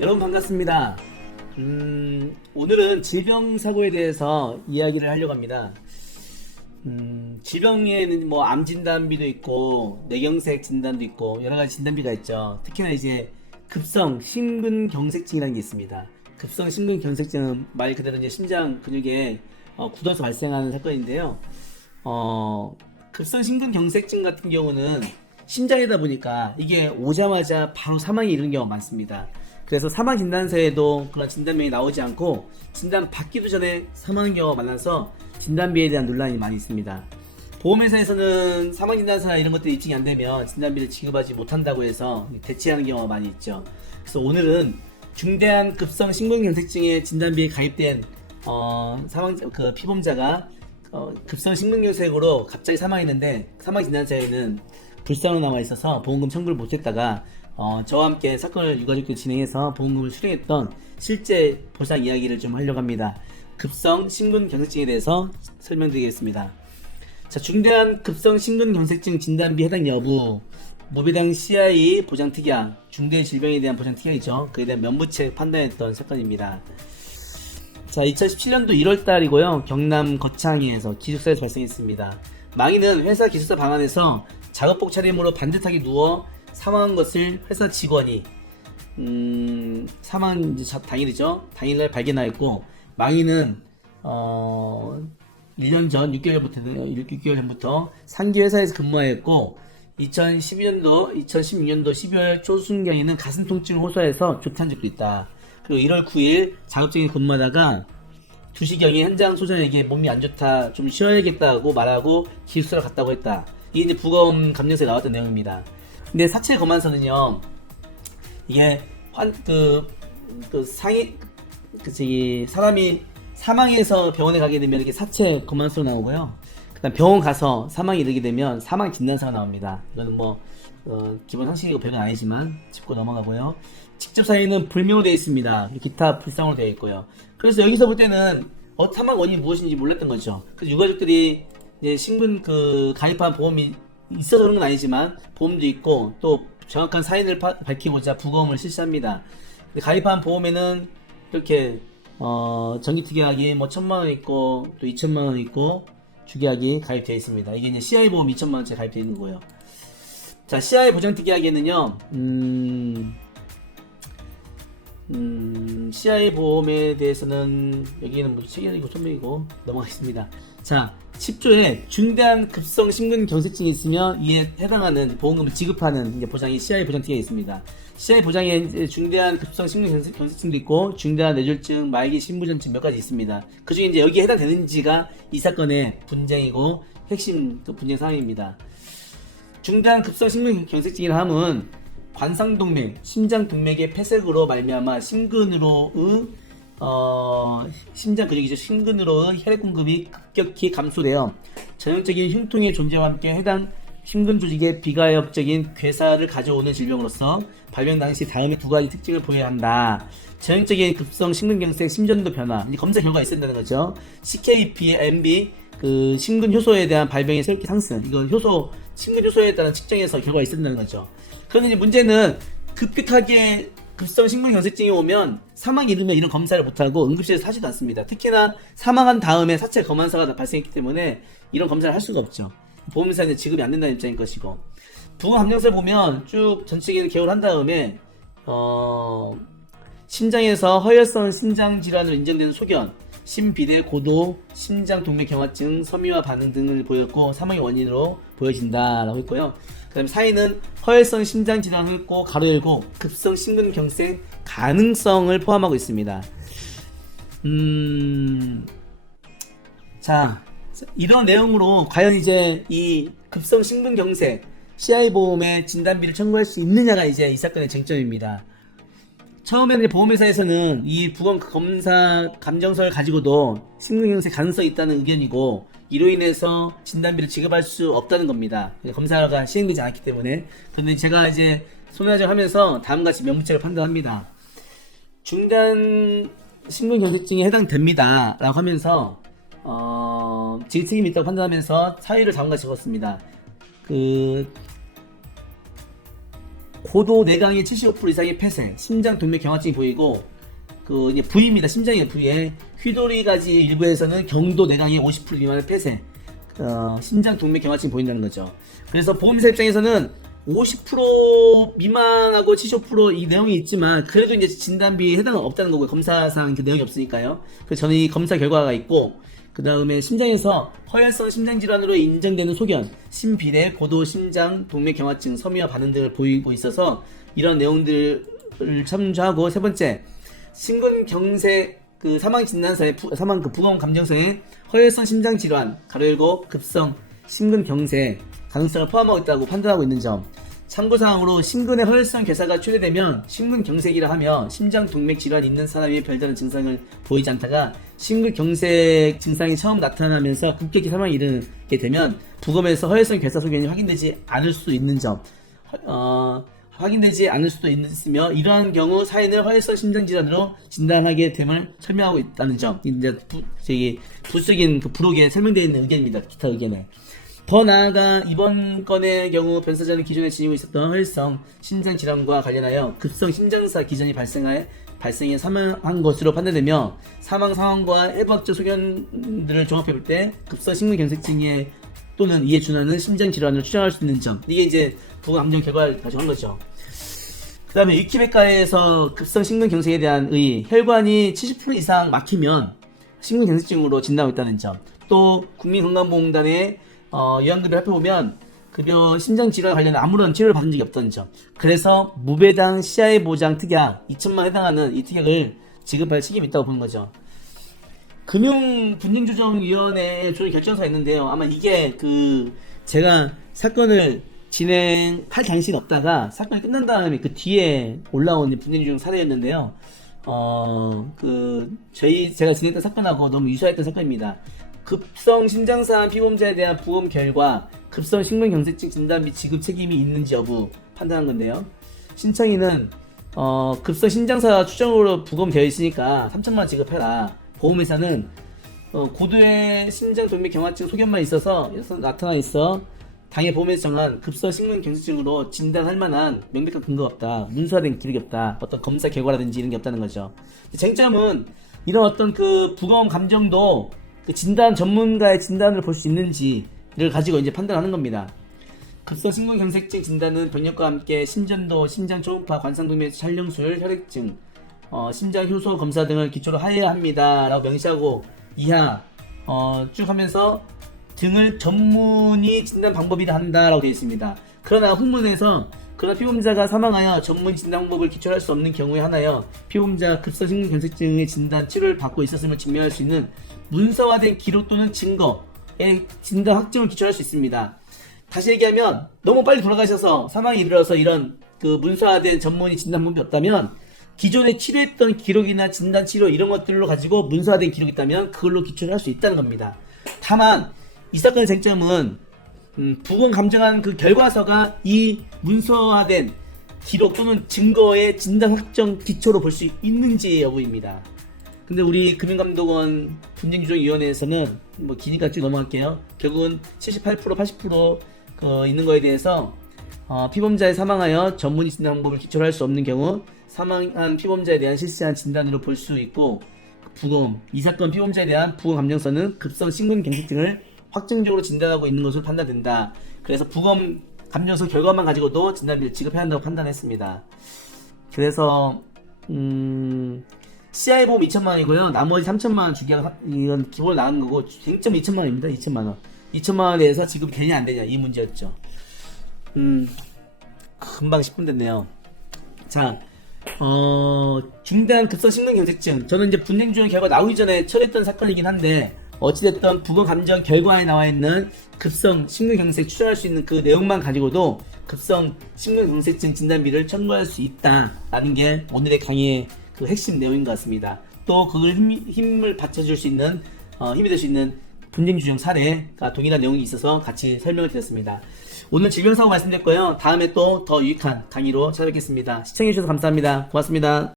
여러분 반갑습니다. 오늘은 질병사고에 대해서 이야기를 하려고 합니다. 질병에는 뭐 암 진단비도 있고 뇌경색 진단도 있고 여러 가지 진단비가 있죠. 특히나 이제 급성 심근경색증이라는 게 있습니다. 급성 심근경색증은 말 그대로 이제 심장 근육에 굳어서 발생하는 사건인데요. 급성 심근경색증 같은 경우는 심장이다 보니까 이게 오자마자 바로 사망에 이르는 경우가 많습니다. 그래서 사망 진단서에도 그런 진단명이 나오지 않고 진단 받기도 전에 사망하는 경우가 많아서 진단비에 대한 논란이 많이 있습니다. 보험회사에서는 사망 진단서나 이런 것들이 입증이 안 되면 진단비를 지급하지 못한다고 해서 대체하는 경우가 많이 있죠. 그래서 오늘은 중대한 급성 심근경색증의 진단비에 가입된 피보험자가 급성 심근경색으로 갑자기 사망했는데 사망 진단서에는 불상으로 남아 있어서 보험금 청구를 못했다가 저와 함께 사건을 유가족끼리 진행해서 보험금을 수령했던 실제 보상 이야기를 좀 하려고 합니다. 급성 심근경색증에 대해서 설명드리겠습니다. 자, 중대한 급성 심근경색증 진단비 해당 여부, 모배당 CI 보장특약, 중대 질병에 대한 보장특약이죠. 그에 대한 면부책 판단했던 사건입니다. 자, 2017년도 1월달이고요. 경남 거창에서 기숙사에서 발생했습니다. 망인은 회사 기숙사 방 안에서 작업복 차림으로 반듯하게 누워 사망한 것을 회사 직원이 사망 당일이죠. 당일날 발견하였고 망인은 1년 전 6개월 전부터 상기 회사에서 근무하였고 2016년도 12월 초순경에는 가슴 통증을 호소해서 조퇴한 적도 있다. 그리고 1월 9일 작업장에 근무하다가 2시경에 현장 소장에게 몸이 안 좋다, 좀 쉬어야겠다고 말하고 기숙사로 갔다고 했다. 이게 이제 부검 감정서에 나왔던 내용입니다. 근데 사체 검안서는요, 이게 사람이 사망해서 병원에 가게 되면 이렇게 사체 검안서로 나오고요. 그다음 병원 가서 사망이 이르게 되면 사망 진단서가 나옵니다. 이거는 뭐 기본 상식이고 별건 아니지만 짚고 넘어가고요. 직접 사인은 불명으로 되어 있습니다. 기타 불상으로 되어 있고요. 그래서 여기서 볼 때는 사망 원인이 무엇인지 몰랐던 거죠. 그래서 유가족들이 이제 신분 가입한 보험이 있어서 그런 건 아니지만 보험도 있고 또 정확한 사인을 밝히고자 부검을 실시합니다. 근데 가입한 보험에는 이렇게 정기특약이 뭐 1,000만원 있고 또 2,000만원 있고 주계약이 가입되어 있습니다. 이게 이제 CI 보험 2,000만원짜리 가입되어 있는 거예요. 자, CI 보장특약에는요, CI 보험에 대해서는 여기는 뭐 체결이고 소명이고 넘어가겠습니다. 자, 10조에 중대한 급성 심근경색증이 있으면 이에 해당하는 보험금을 지급하는 보장이 CI 보장특약이 있습니다. CI 보장에 중대한 급성 심근경색증도 있고 중대한 뇌졸중, 말기 심부전증 몇 가지 있습니다. 그 중에 이제 여기에 해당되는지가 이 사건의 분쟁이고 핵심 분쟁 사항입니다. 중대한 급성 심근경색증이라 함은 관상동맥, 심장동맥의 폐색으로 말미암아 심근으로의 심장 근육이죠. 심근으로의 혈액 공급이 급격히 감소되어 전형적인 흉통의 존재와 함께 해당 심근 조직의 비가역적인 괴사를 가져오는 질병으로서 발병 당시 다음의 두 가지 특징을 보여야 한다. 전형적인 급성 심근경색 심전도 변화, 검사 결과가 있어야 된다는 거죠. CKP, MB, 심근 효소에 대한 발병의 새롭게 상승, 이건 심근 효소에 따른 측정에서 결과가 있어야 된다는 거죠. 그런데 이제 문제는 급격하게 급성 심근경색증이 오면 사망이 이르면 이런 검사를 못하고 응급실에서 하지도 않습니다. 특히나 사망한 다음에 사체 검안서가 발생했기 때문에 이런 검사를 할 수가 없죠. 보험회사는 지급이 안 된다는 입장인 것이고, 부검 감정서를 보면 쭉 전체적인 개요를 한 다음에 심장에서 허혈성 심장 질환으로 인정되는 소견, 심비대, 고도, 심장동맥경화증, 섬유화 반응 등을 보였고 사망의 원인으로 보여진다라고 했고요. 그 다음에 사인은 허혈성 심장질환을 했고 가로 열고 급성 심근경색 가능성을 포함하고 있습니다. 자, 이런 내용으로 과연 이제 이 급성 심근경색 CI 보험의 진단비를 청구할 수 있느냐가 이제 이 사건의 쟁점입니다. 처음에는 보험회사에서는 이 부검 검사 감정서를 가지고도 심근경색 가능성이 있다는 의견이고 이로 인해서 진단비를 지급할 수 없다는 겁니다. 검사가 시행되지 않았기 때문에. 그런데 제가 이제 소매화정 하면서 다음과 같이 명부책을 판단합니다. 중대한 심근경색증에 해당됩니다 라고 하면서 지급 책임이 있다고 판단하면서 사유를 다음과 같이 적었습니다. 고도 내강의 75% 이상의 폐쇄, 심장 동맥 경화증이 보이고 그 이제 부위입니다. 심장의 부위에 휘도리가지 일부에서는 경도 내강의 50% 미만의 폐쇄, 심장 동맥 경화증이 보인다는 거죠. 그래서 보험사 입장에서는 50% 미만하고 75%이 내용이 있지만 그래도 이제 진단비에 해당은 없다는 거고요. 검사상 그 내용이 없으니까요. 그래서 저는 이 검사 결과가 있고 그 다음에 심장에서 허혈성 심장질환으로 인정되는 소견, 심비대, 고도 심장 동맥 경화증, 섬유화 반응 등을 보이고 있어서 이런 내용들을 참조하고, 세 번째 심근경색 그 사망 진단서에 사망 그 부검 감정서에 허혈성 심장 질환 가로열고 급성 심근경색 가능성을 포함하고 있다고 판단하고 있는 점. 참고사항으로 심근의 허혈성 괴사가 최대되면 심근경색이라 하며 심장 동맥 질환이 있는 사람이 별다른 증상을 보이지 않다가 심근경색 증상이 처음 나타나면서 급격히 사망에 이르게 되면 부검에서 허혈성 괴사 소견이 확인되지 않을 수 있는 점. 확인되지 않을 수도 있으며 이러한 경우 사인을 허혈성 심장질환으로 진단하게 됨을 설명하고 있다는 점. 이제 부수적인 그 부록에 설명되어 있는 의견입니다. 기타 의견에. 더 나아가 이번 건의 경우 변사자는 기존에 지니고 있었던 허혈성 심장질환과 관련하여 급성 심장사 기전이 발생해 사망한 것으로 판단되며 사망 상황과 해부학적 소견들을 종합해볼 때 급성 심근경색증에 또는 이에 준하는 심장질환으로 추정할 수 있는 점. 이게 이제 부검 감정 결과를 가져간 거죠. 그 다음에 위키백과에서 급성 심근경색에 대한 혈관이 70% 이상 막히면 심근경색증으로 진단하고 있다는 점. 또 국민건강보험공단의 요양급여를 살펴보면 급여 심장질환 관련 아무런 치료를 받은 적이 없다는 점. 그래서 무배당 CI 보장 특약 2천만 해당하는 이 특약을 지급할 책임이 있다고 보는 거죠. 금융분쟁조정위원회에 조정 결정서가 있는데요. 아마 이게 제가 사건을 진행할 당시는 없다가 사건이 끝난 다음에 그 뒤에 올라온 분쟁조정 사례였는데요. 제가 진행했던 사건하고 너무 유사했던 사건입니다. 급성 심장사암 피보험자에 대한 부검 결과 급성 심근경색증 진단 및 지급 책임이 있는지 여부 판단한 건데요. 신청인은 급성 심장사 추정으로 부검되어 있으니까 3천만 지급해라. 보험회사는 고도의 심장 동맥 경화증 소견만 있어서 나타나 있어 당해 보험에서 정한 급성 심근경색증으로 진단할 만한 명백한 근거가 없다. 문서화된 기록이 없다. 어떤 검사 결과라든지 이런 게 없다는 거죠. 쟁점은 이런 어떤 그 부검 감정도 그 진단 전문가의 진단을 볼 수 있는지를 가지고 이제 판단하는 겁니다. 급성 심근경색증 진단은 병력과 함께 심전도, 심장 초음파, 관상동맥 촬영술, 혈액증, 심장 효소 검사 등을 기초로 하여야 합니다. 라고 명시하고 이하 쭉 하면서 등을 전문의 진단 방법이라 한다라고 되어 있습니다. 그러나 후문에서 그러나 피보험자가 사망하여 전문 진단 방법을 기초로 할 수 없는 경우에 하나여 피보험자 급성 심근경색증의 진단 치료를 받고 있었음을 증명할 수 있는 문서화된 기록 또는 증거의 진단 확정을 기초로 할 수 있습니다. 다시 얘기하면 너무 빨리 돌아가셔서 사망에 이르러서 이런 그 문서화된 전문의 진단 방법이 없다면 기존에 치료했던 기록이나 진단 치료 이런 것들로 가지고 문서화된 기록이 있다면 그걸로 기초를 할 수 있다는 겁니다. 다만 이 사건의 쟁점은 부검 감정한 그 결과서가 이 문서화된 기록 또는 증거의 진단 확정 기초로 볼 수 있는지 여부입니다. 근데 우리 금융감독원 분쟁조정위원회에서는 뭐 기니까 쭉 넘어갈게요. 결국은 78% 80% 있는 거에 대해서 피보험자의 사망하여 전문의 진단 방법을 기초로 할 수 없는 경우 사망한 피보험자에 대한 실시한 진단으로 볼 수 있고, 이 사건 피보험자에 대한 부검 감정서는 급성 심근경색증을 확정적으로 진단하고 있는 것으로 판단된다. 그래서 부검 감정서 결과만 가지고도 진단비를 지급해야 한다고 판단했습니다. 그래서 CI 보험 2천만원이고요. 나머지 3천만원 주기가 이건 기본으로 나가는 거고 쟁점 2천만원입니다. 2천만원. 2천만원에 대해서 지급이 되냐 안 되냐 이 문제였죠. 금방 10분 됐네요. 자, 중대한 급성 심근경색증. 저는 이제 분쟁조정 결과 나오기 전에 처리했던 사건이긴 한데 어찌됐든 부검 감정 결과에 나와 있는 급성 심근경색 추정할 수 있는 그 내용만 가지고도 급성 심근경색증 진단비를 청구할 수 있다라는 게 오늘의 강의의 그 핵심 내용인 것 같습니다. 또 그걸 힘을 받쳐줄 수 있는 힘이 될 수 있는 분쟁조정 사례가 동일한 내용이 있어서 같이 설명을 드렸습니다. 오늘 질병사고 말씀드렸고요. 다음에 또 더 유익한 강의로 찾아뵙겠습니다. 시청해주셔서 감사합니다. 고맙습니다.